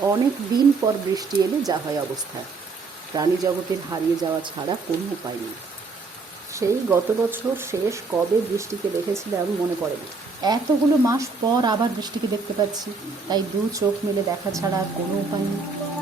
অনেক দিন পর বৃষ্টি এলে যা হয় অবস্থা। প্রাণী জগতের হারিয়ে যাওয়া ছাড়া কোনো উপায় নেই। সেই গত বছর শেষ কবে বৃষ্টিকে দেখেছিলাম মনে পড়ে না। এতগুলো মাস পর আবার বৃষ্টিকে দেখতে পাচ্ছি, তাই দু চোখ মেলে দেখা ছাড়া আর কোনো উপায় নেই।